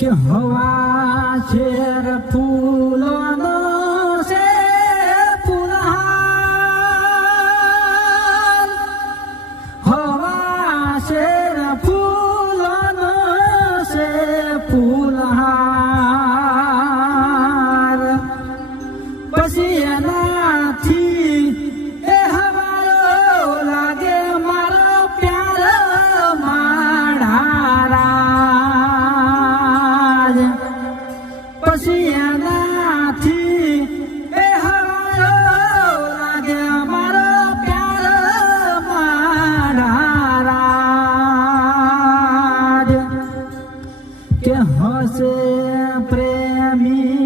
કે હવા શેર ફૂલોનો છે ફૂલહાર, હવા શેર ફૂલોનો છે ફૂલહાર. પછી એનાથી એ હવારો લાગે મારો પ્યાર માળારાજ. પછી એનાથી એ હવારો લાગે મારો પ્યાર માળારાજ. કે હસે પ્રેમી